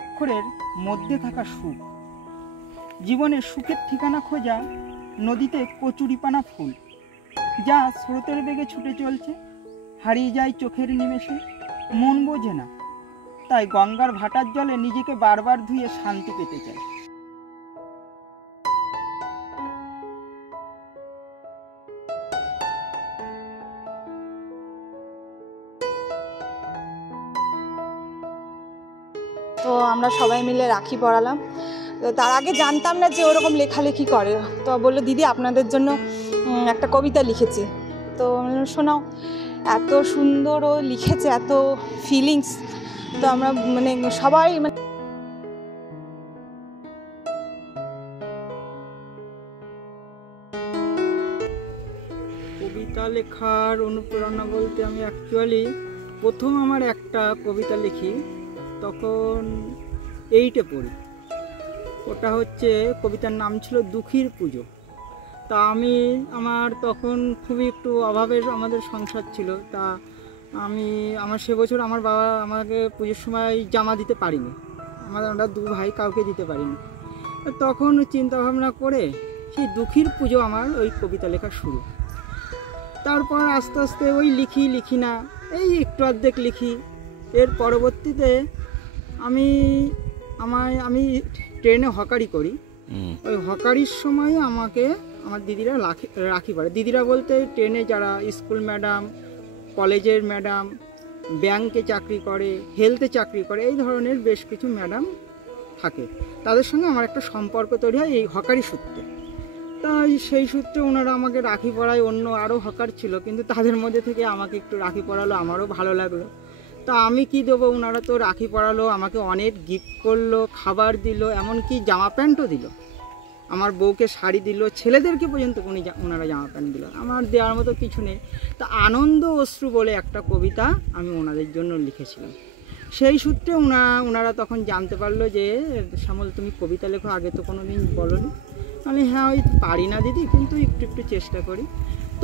অক্ষরের মধ্যে থাকা সুখ। জীবনের সুখের ঠিকানা খোঁজা নদীতে কচুরিপানা ফুল, যা স্রোতের বেগে ছুটে চলছে, হারিয়ে যায় চোখের নিমেষে, মন বোঝে না, তাই গঙ্গার ভাটার জলে নিজেকে বারবার ধুয়ে শান্তি পেতে চায়। তো আমরা সবাই মিলে রাখি পরালাম। তো তার আগে জানতাম না যে ওরকম লেখালেখি করে। তো বললো দিদি আপনাদের জন্য একটা কবিতা লিখেছি। তো শোনাও। এত সুন্দর ও লিখেছে, এত ফিলিংস। তো আমরা মানে সবাই কবিতা লেখার অনুপ্রেরণা বলতে আমি অ্যাকচুয়ালি প্রথম আমার একটা কবিতা লিখি তখন 8-এ পড়ি। ওটা হচ্ছে কবিতার নাম ছিল দুঃখীর পুজো। তা আমার তখন খুবই একটু অভাবের আমাদের সংসার ছিল। তা আমার সে বছর আমার বাবা আমাকে পুজোর সময় জামা দিতে পারিনি, আমরা 2 ভাই কাউকে দিতে পারিনি। তখন চিন্তা ভাবনা করে সেই দুঃখীর পুজো আমার ওই কবিতা লেখা শুরু। তারপর আস্তে আস্তে ওই লিখি না, এই একটু অর্ধেক লিখি। এর পরবর্তীতে আমি ট্রেনে হকারি করি। ওই হকারির সময় আমাকে আমার দিদিরা রাখি পড়ে। দিদিরা বলতে ট্রেনে যারা স্কুল ম্যাডাম, কলেজের ম্যাডাম, ব্যাংকে চাকরি করে, হেলথে চাকরি করে, এই ধরনের বেশ কিছু ম্যাডাম থাকে। তাদের সঙ্গে আমার একটা সম্পর্ক তৈরি হয় এই হকারি সূত্রে। তাই সেই সূত্রে ওনারা আমাকে রাখি পরায়। অন্য আরও হকার ছিল, কিন্তু তাদের মধ্যে থেকে আমাকে একটু রাখি পরালো, আমারও ভালো লাগলো। তা আমি কি দেবো, ওনারা তো রাখি পরালো, আমাকে অনেক গিফট করলো, খাবার দিল, এমনকি জামা প্যান্টও দিল। আমার বউকে শাড়ি দিল, ছেলেদেরকে পর্যন্ত ওনারা জামা প্যান্ট দিল। আমার দেওয়ার মতো কিছু নেই। তা আনন্দ অশ্রু বলে একটা কবিতা আমি ওনাদের জন্য লিখেছিলাম। সেই সূত্রে ওনারা তখন জানতে পারলো যে শ্যামল তুমি কবিতা লেখো, আগে তো কোনো দিন বলোনি। আমি হ্যাঁ ওই পারি না দিদি, কিন্তু একটু চেষ্টা করি।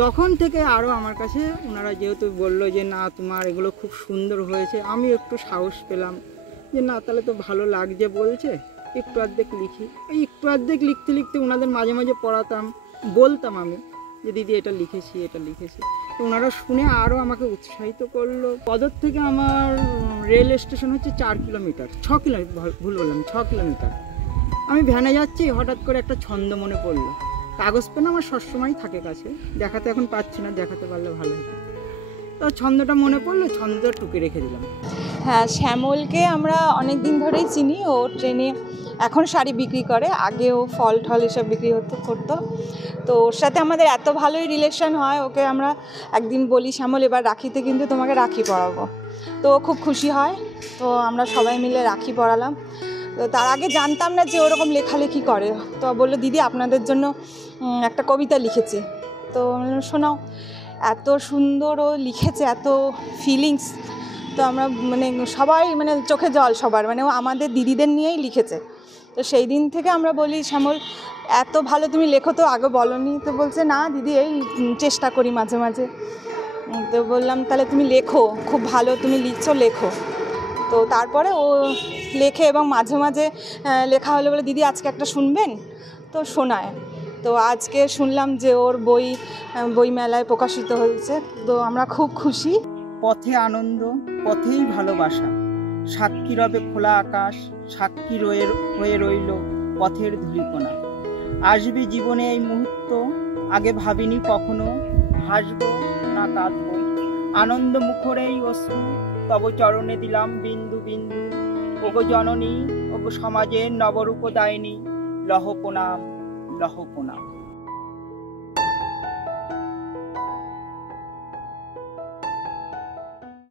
তখন থেকে আরও আমার কাছে ওনারা যেহেতু বললো যে না তোমার এগুলো খুব সুন্দর হয়েছে, আমি একটু সাহস পেলাম যে না তাহলে তো ভালো লাগছে বলছে, একটু অর্ধেক লিখি। এই একটু অর্ধেক লিখতে লিখতে ওনাদের মাঝে মাঝে পড়াতাম, বলতাম আমি যে দিদি এটা লিখেছি। তো ওনারা শুনে আরও আমাকে উৎসাহিত করলো। পদর থেকে আমার রেল স্টেশন হচ্ছে 4 কিলোমিটার, 6 কিলোমিটার, ভুল বললাম, 6 কিলোমিটার। আমি ভ্যানে যাচ্ছি, হঠাৎ করে একটা ছন্দ মনে পড়লো। কাগজ পেন আমার সবসময় থাকে কাছে, দেখাতে এখন পাচ্ছি না, দেখাতে পারলে ভালো হতো। তো ছন্দটা মনে পড়লো, ছন্দটা টুকে রেখে দিলাম। হ্যাঁ, শ্যামলকে আমরা অনেক দিন ধরেই চিনি। ও ট্রেনে এখন শাড়ি বিক্রি করে, আগেও ফল ঠল এসব বিক্রি করতো। তো ওর সাথে আমাদের এত ভালোই রিলেশন হয়। ওকে আমরা একদিন বলি শ্যামল এবার রাখিতে কিন্তু তোমাকে রাখি পরাবো। তো ও খুব খুশি হয়। তো আমরা সবাই মিলে রাখি পরালাম। তো তার আগে জানতাম না যে ওরকম লেখালেখি করে। তো বললো দিদি আপনাদের জন্য একটা কবিতা লিখেছি। তো শোনাও। এত সুন্দর ও লিখেছে, এত ফিলিংস। তো আমরা মানে সবাই মানে চোখে জল সবার, মানে ও আমাদের দিদিদের নিয়েই লিখেছে। তো সেই দিন থেকে আমরা বলি শ্যামল এত ভালো তুমি লেখো, তো আগে বলনি। তো বলছে না দিদি এই চেষ্টা করি মাঝে মাঝে। তো বললাম তাহলে তুমি লেখো, খুব ভালো তুমি লিখছো, লেখো। তো তারপরে ও লেখে এবং মাঝে মাঝে লেখা হলে বলে দিদি আজকে একটা শুনবেন, তো শোনায়। তো আজকে শুনলাম যে ওর বই মেলায় প্রকাশিত হয়েছে। তো আমরা খুব খুশি। পথে আনন্দ, পথেই ভালোবাসা, সাক্ষী রবে খোলা আকাশ, সাক্ষী হয়ে রইল পথের ধূলিকণা। আসবে জীবনে এই মুহূর্ত, আগে ভাবিনি কখনো, হাসবো না কাঁদবো, আনন্দ মুখর এই অশ্রু, তব চরণে দিলাম বিন্দু বিন্দু। ওগো জননী, ওগো সমাজের নবরূপদায়িনী, লহ প্রণাম, লহ প্রণাম।